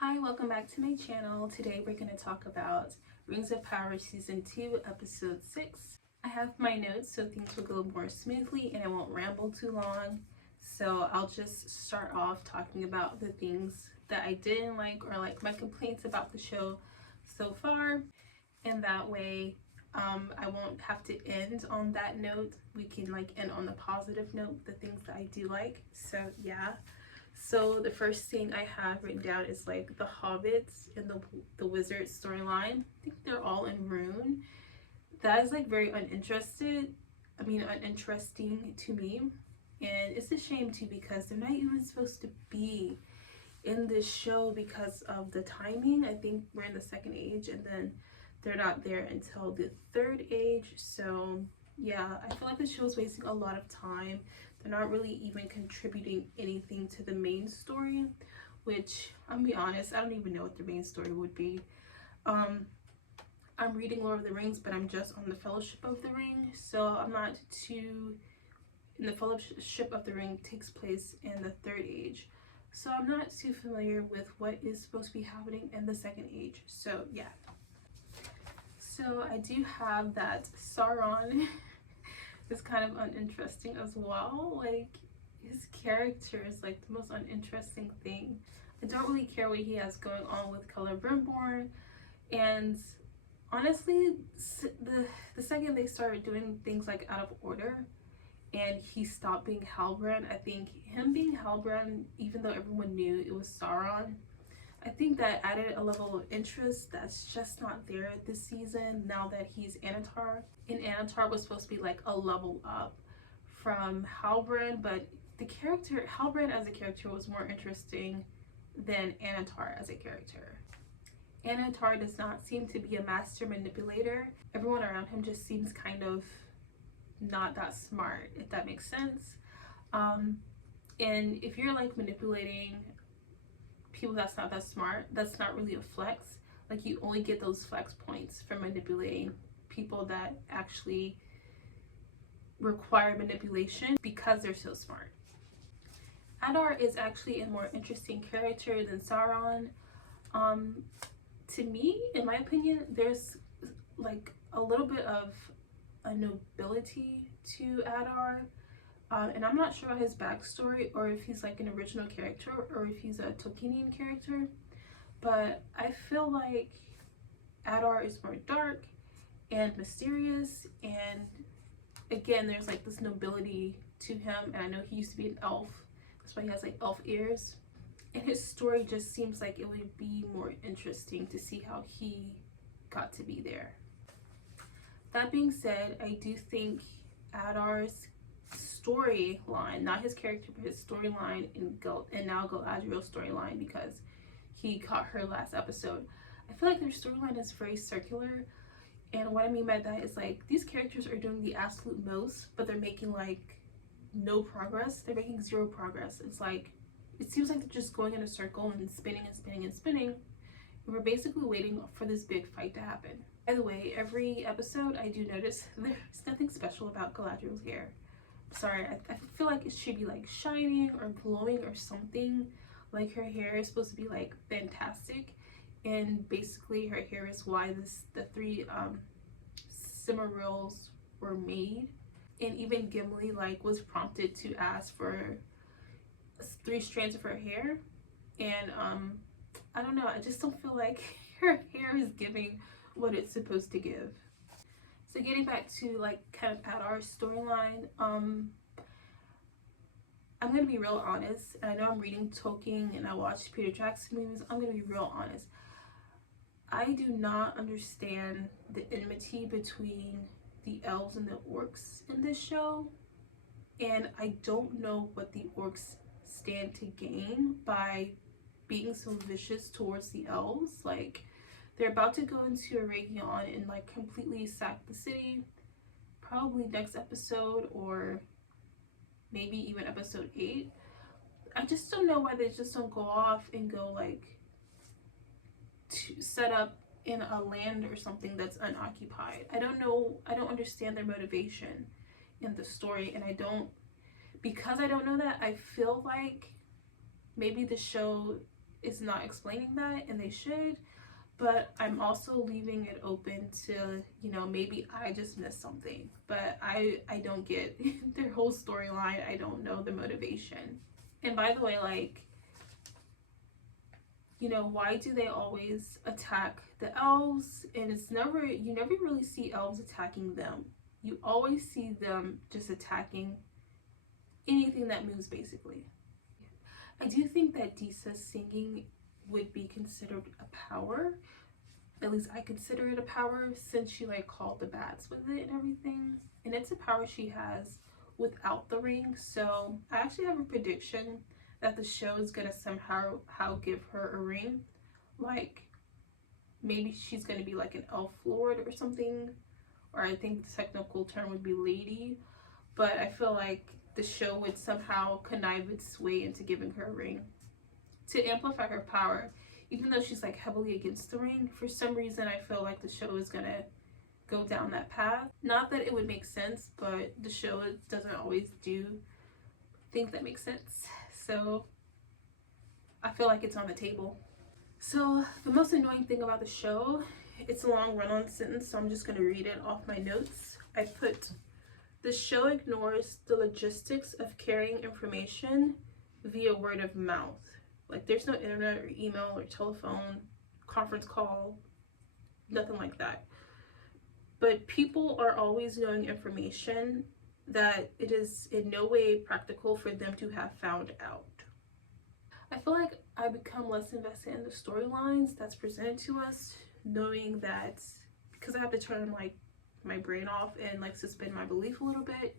Hi, welcome back to my channel. Today we're going to talk about Rings of Power Season 2, Episode 6. I have my notes so things will go more smoothly and I won't ramble too long. So I'll just start off talking about the things that I didn't like or like my complaints about the show so far. And that way I won't have to end on that note. We can like end on the positive note, the things that I do like. So yeah. So the first thing I have written down is like the hobbits and the wizard storyline. I think they're all in Rune. That is like very uninteresting to me. And it's a shame too because they're not even supposed to be in this show because of the timing. I think we're in the second age and then they're not there until the third age. So yeah, I feel like the show is wasting a lot of time. They're not really even contributing anything to the main story, which I'll be honest, I don't even know what the main story would be. I'm reading Lord of the Rings, but I'm just on the Fellowship of the Ring, so I'm not too. And the Fellowship of the Ring takes place in the third age, so I'm not too familiar with what is supposed to be happening in the second age. So yeah. So I do have that Sauron is kind of uninteresting as well. Like his character is like the most uninteresting thing. I don't really care what he has going on with Celebrimbor, and honestly, the second they started doing things like out of order, and he stopped being Halbrand, I think him being Halbrand, even though everyone knew it was Sauron, I think that added a level of interest that's just not there this season now that he's Anatar. And Anatar was supposed to be like a level up from Halbrand, but the character, Halbrand as a character was more interesting than Anatar as a character. Anatar does not seem to be a master manipulator. Everyone around him just seems kind of not that smart, if that makes sense. And if you're like manipulating people that's not that smart, that's not really a flex. Like you only get those flex points for manipulating people that actually require manipulation because they're so smart. Adar is actually a more interesting character than Sauron. To me, in my opinion, there's like a little bit of a nobility to Adar. And I'm not sure about his backstory or if he's like an original character or if he's a Tolkienian character, but I feel like Adar is more dark and mysterious, and again there's like this nobility to him, and I know he used to be an elf, that's why he has like elf ears, and his story just seems like it would be more interesting to see how he got to be there. That being said, I do think Adar's storyline, not his character, but his storyline and now Galadriel's storyline, because he caught her last episode. I feel like their storyline is very circular, and what I mean by that is like these characters are doing the absolute most, but they're making like no progress. They're making zero progress. It's like it seems like they're just going in a circle and spinning and spinning and spinning, and we're basically waiting for this big fight to happen. By the way, every episode I do notice there's nothing special about Galadriel's hair. Sorry, I feel like it should be like shining or glowing or something. Like her hair is supposed to be like fantastic, and basically her hair is why the three Silmarils were made. And even Gimli like was prompted to ask for 3 strands of her hair, and I don't know, I just don't feel like her hair is giving what it's supposed to give. So getting back to like kind of Adar's storyline, I'm gonna be real honest, and I know I'm reading Tolkien and I watch Peter Jackson movies. I'm gonna be real honest. I do not understand the enmity between the elves and the orcs in this show, and I don't know what the orcs stand to gain by being so vicious towards the elves. Like they're about to go into a region and like completely sack the city, probably next episode or maybe even episode 8. I just don't know why they just don't go off and go like to set up in a land or something that's unoccupied. I don't know, I don't understand their motivation in the story, and because I don't know that, I feel like maybe the show is not explaining that, and they should. But I'm also leaving it open to, you know, maybe I just missed something. But I don't get their whole storyline. I don't know the motivation. And by the way, like, you know, why do they always attack the elves? And it's never, you never really see elves attacking them. You always see them just attacking anything that moves, basically. I do think that Disa's singing would be considered a power. At least I consider it a power, since she like called the bats with it and everything. And it's a power she has without the ring. So I actually have a prediction that the show is gonna somehow give her a ring. Like maybe she's gonna be like an elf lord or something. Or I think the technical term would be lady. But I feel like the show would somehow connive its way into giving her a ring to amplify her power. Even though she's like heavily against the ring, for some reason I feel like the show is gonna go down that path. Not that it would make sense, but the show doesn't always do things that make sense. So I feel like it's on the table. So the most annoying thing about the show, it's a long run-on sentence, so I'm just gonna read it off my notes. I put, the show ignores the logistics of carrying information via word of mouth. Like there's no internet or email or telephone, conference call, nothing like that. But people are always knowing information that it is in no way practical for them to have found out. I feel like I become less invested in the storylines that's presented to us, knowing that, because I have to turn like my brain off and like suspend my belief a little bit,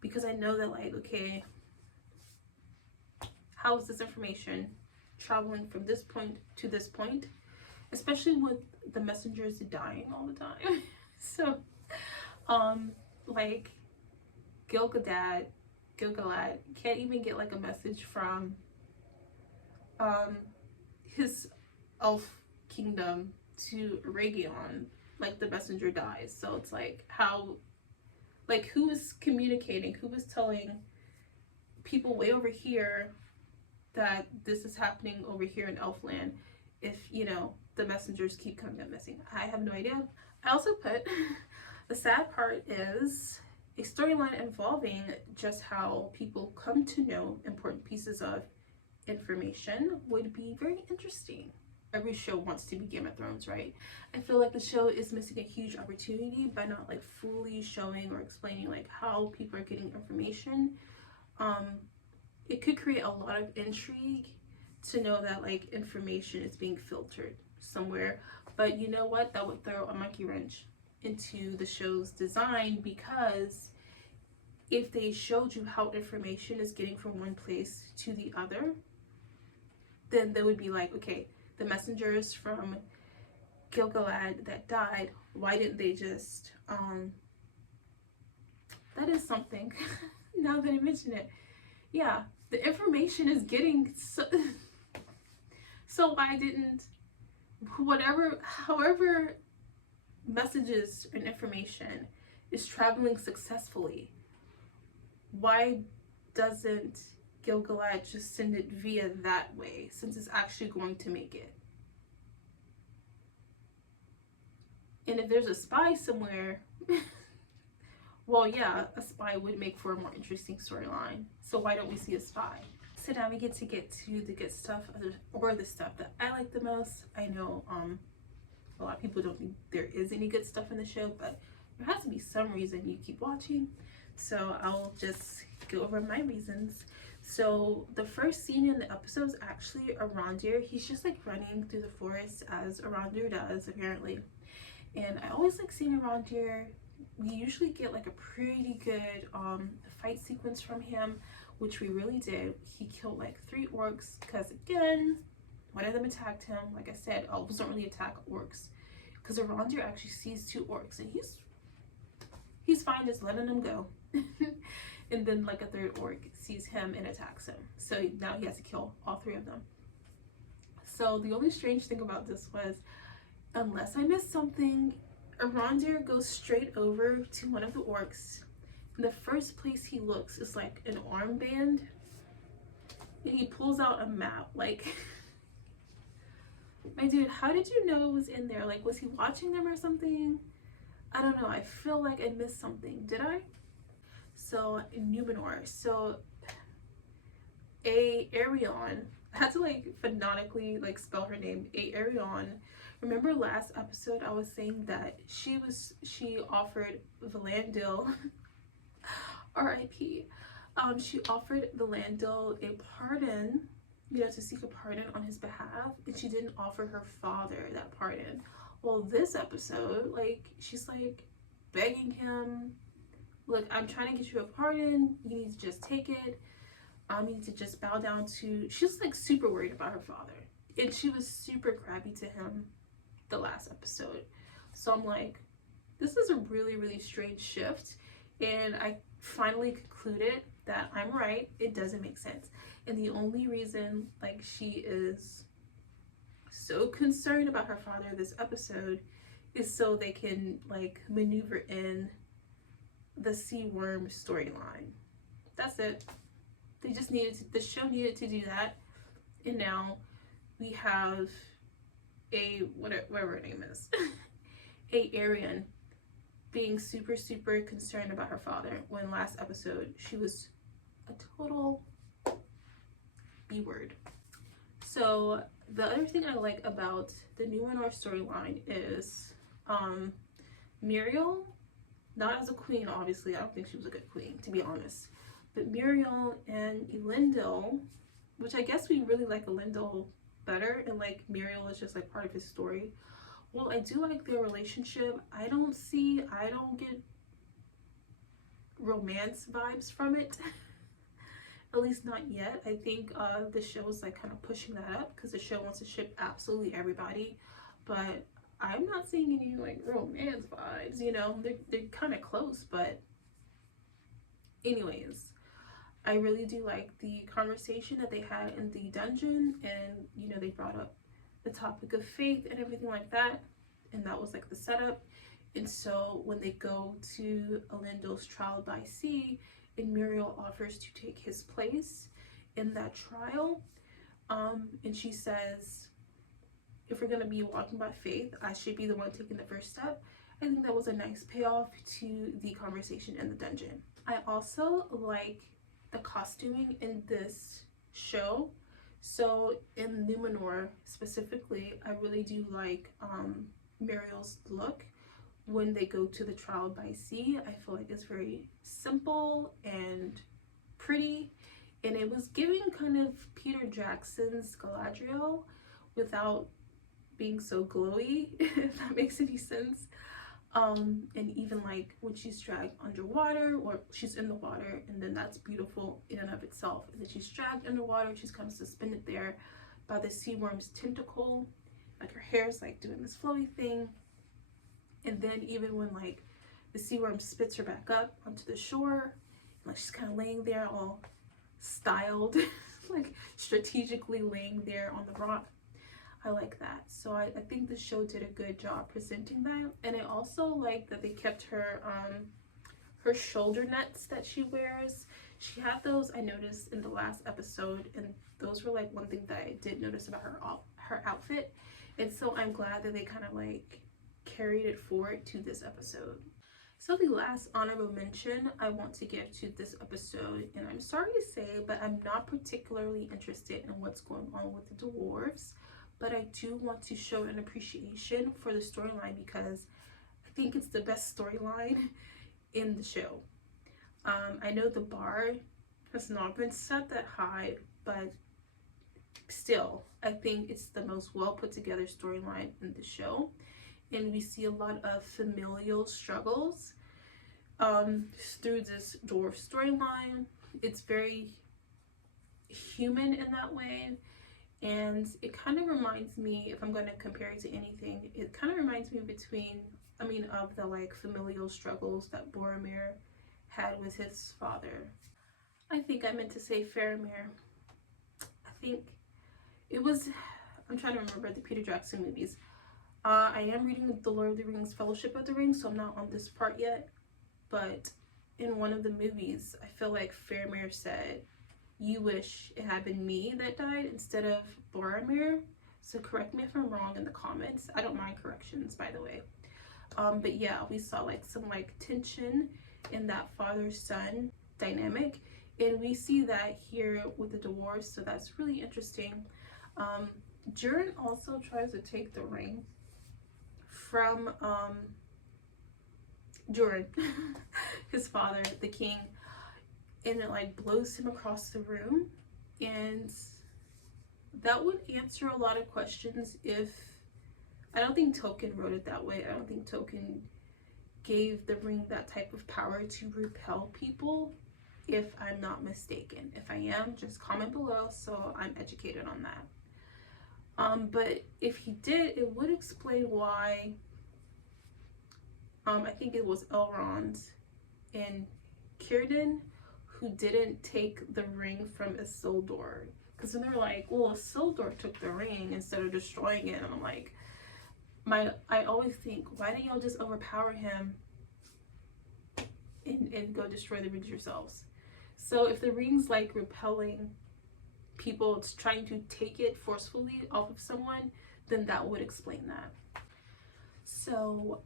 because I know that like, okay, how is this information traveling from this point to this point, especially with the messengers dying all the time. So like Gilgalad can't even get like a message from his elf kingdom to Region, like the messenger dies. So it's like, how, like, who is communicating, who is telling people way over here that this is happening over here in Elfland, if, you know, the messengers keep coming up missing? I have no idea. I also put, the sad part is a storyline involving just how people come to know important pieces of information would be very interesting. Every show wants to be Game of Thrones, right? I feel like the show is missing a huge opportunity by not like fully showing or explaining like how people are getting information. It could create a lot of intrigue to know that like information is being filtered somewhere, but you know what, that would throw a monkey wrench into the show's design, because if they showed you how information is getting from one place to the other, then they would be like, okay, the messengers from Gilgalad that died, why didn't they just that is something. Now that I mention it, yeah, the information is getting so why didn't however messages and information is traveling successfully, why doesn't Gilgalad just send it via that way, since it's actually going to make it? And if there's a spy somewhere, well, yeah, a spy would make for a more interesting storyline. So why don't we see a spy? So now we get to the good stuff, or the stuff that I like the most. I know a lot of people don't think there is any good stuff in the show, but there has to be some reason you keep watching. So I'll just go over my reasons. So the first scene in the episode is actually Arondir. He's just like running through the forest, as Arondir does apparently. And I always like seeing Arondir. We usually get like a pretty good fight sequence from him, which we really did. He killed like 3 orcs, because again, one of them attacked him. Like I said, elves don't really attack orcs, because Arondir actually sees 2 orcs and he's fine just letting them go. And then like a 3rd orc sees him and attacks him, so now he has to kill all 3 of them. So the only strange thing about this was, unless I missed something, Arondir goes straight over to one of the orcs, and the first place he looks is like an armband, and he pulls out a map. Like, My dude, how did you know it was in there? Like, was he watching them or something? I don't know. I feel like I missed something. Did I? So, Numenor. So, Arion. I had to like phonetically like spell her name. Arion. Remember last episode I was saying that she offered Valandil R.I.P. She offered Valandil a pardon, you know, to seek a pardon on his behalf, and she didn't offer her father that pardon. Well, this episode, like, she's like begging him, look, I'm trying to get you a pardon, you need to just take it. You need to just bow down to, she's like super worried about her father, and she was super crabby to him the last episode. So I'm like, this is a really, really strange shift, and I finally concluded that I'm right. It doesn't make sense. And the only reason like she is so concerned about her father this episode is so they can like maneuver in the sea worm storyline. That's it. They just needed to, the show needed to do that. And now we have a whatever her name is a Arian being super concerned about her father, when last episode she was a total B word. So the other thing I like about the Numenor storyline is Muriel, not as a queen, obviously. I don't think she was a good queen, to be honest. But Muriel and Elendil, which I guess we really like Elendil better, and like Muriel is just like part of his story. Well, I do like their relationship. I don't get romance vibes from it. At least not yet. I think the show is like kind of pushing that up, because the show wants to ship absolutely everybody. But I'm not seeing any like romance vibes, you know. They're kind of close, but anyways, I really do like the conversation that they had in the dungeon, and you know, they brought up the topic of faith and everything like that, and that was like the setup. And so when they go to Elendil's trial by sea, and Muriel offers to take his place in that trial, and she says, if we're going to be walking by faith, I should be the one taking the first step. I think that was a nice payoff to the conversation in the dungeon. I also like the costuming in this show. So in Numenor specifically, I really do like Muriel's look when they go to the trial by sea. I feel like it's very simple and pretty, and it was giving kind of Peter Jackson's Galadriel without being so glowy, if that makes any sense. And even like when she's dragged underwater, or she's in the water, and then that's beautiful in and of itself. And then she's dragged underwater, she's kind of suspended there by the sea worm's tentacle, like her hair's like doing this flowy thing. And then even when like the sea worm spits her back up onto the shore, like she's kind of laying there all styled, like strategically laying there on the rock. I like that. So I think the show did a good job presenting that. And I also like that they kept her her shoulder nets that she wears. She had those, I noticed, in the last episode, and those were like one thing that I did notice about her outfit. And so I'm glad that they kind of like carried it forward to this episode. So the last honorable mention I want to give to this episode, and I'm sorry to say, but I'm not particularly interested in what's going on with the dwarves, but I do want to show an appreciation for the storyline, because I think it's the best storyline in the show. I know the bar has not been set that high, but still, I think it's the most well put together storyline in the show. And we see a lot of familial struggles through this dwarf storyline. It's very human in that way, and it kind of reminds me, if I'm going to compare it to anything, it kind of reminds me of the like familial struggles that Boromir had with his father. I think I meant to say Faramir. I think it was, I'm trying to remember the Peter Jackson movies. I am reading The Lord of the Rings, Fellowship of the Ring, so I'm not on this part yet. But in one of the movies, I feel like Faramir said, "You wish it had been me that died instead of Boromir." So correct me if I'm wrong in the comments. I don't mind corrections, by the way. But yeah, we saw like some like tension in that father-son dynamic, and we see that here with the dwarves, so that's really interesting. Jern also tries to take the ring from Jern, his father, the king, and it like blows him across the room, and that would answer a lot of questions if, I don't think Tolkien wrote it that way. I don't think Tolkien gave the ring that type of power to repel people, if I'm not mistaken. If I am, just comment below so I'm educated on that. But if he did, it would explain why I think it was Elrond and Círdan who didn't take the ring from Isildur. Because then they're like, well, Isildur took the ring instead of destroying it. And I'm like, I always think, why don't y'all just overpower him and go destroy the rings yourselves? So if the ring's like repelling people, it's trying to take it forcefully off of someone, then that would explain that. So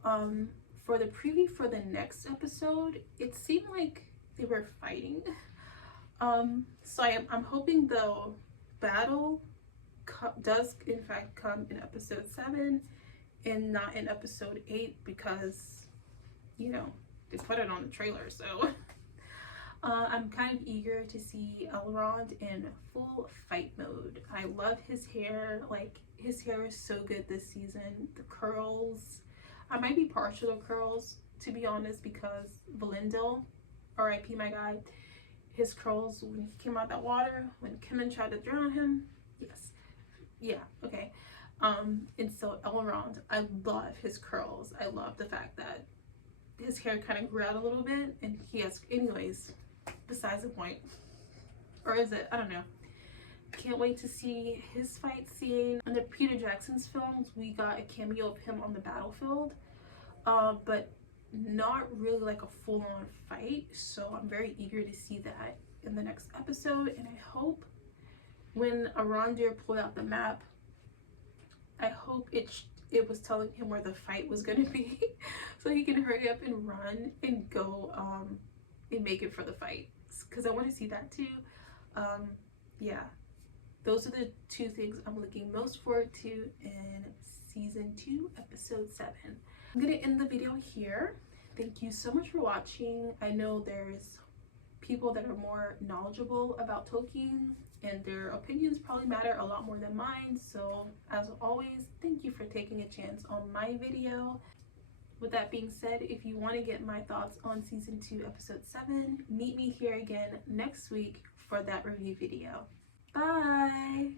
for the preview for the next episode, it seemed like they were fighting. So I'm hoping the battle does in fact come in episode 7 and not in episode 8, because, you know, they put it on the trailer. So I'm kind of eager to see Elrond in full fight mode. I love his hair. Like, his hair is so good this season. The curls, I might be partial to curls, to be honest, because Valindil, R.I.P. my guy, his curls when he came out that water, when Kemen tried to drown him, yes, yeah, okay. And so Elrond, I love his curls. I love the fact that his hair kind of grew out a little bit, and he has, anyways, besides the point. Or is it? I don't know. Can't wait to see his fight scene. In the Peter Jackson's films, we got a cameo of him on the battlefield, but not really like a full-on fight. So I'm very eager to see that in the next episode, and I hope when Arondir pulled out the map, I hope it was telling him where the fight was going to be so he can hurry up and run and go and make it for the fight, because I want to see that too. Yeah, those are the two things I'm looking most forward to in season 2 episode 7. I'm gonna end the video here. Thank you so much for watching. I know there's people that are more knowledgeable about Tolkien, and their opinions probably matter a lot more than mine. So as always, thank you for taking a chance on my video. With that being said, if you want to get my thoughts on season 2 episode 7, meet me here again next week for that review video. Bye!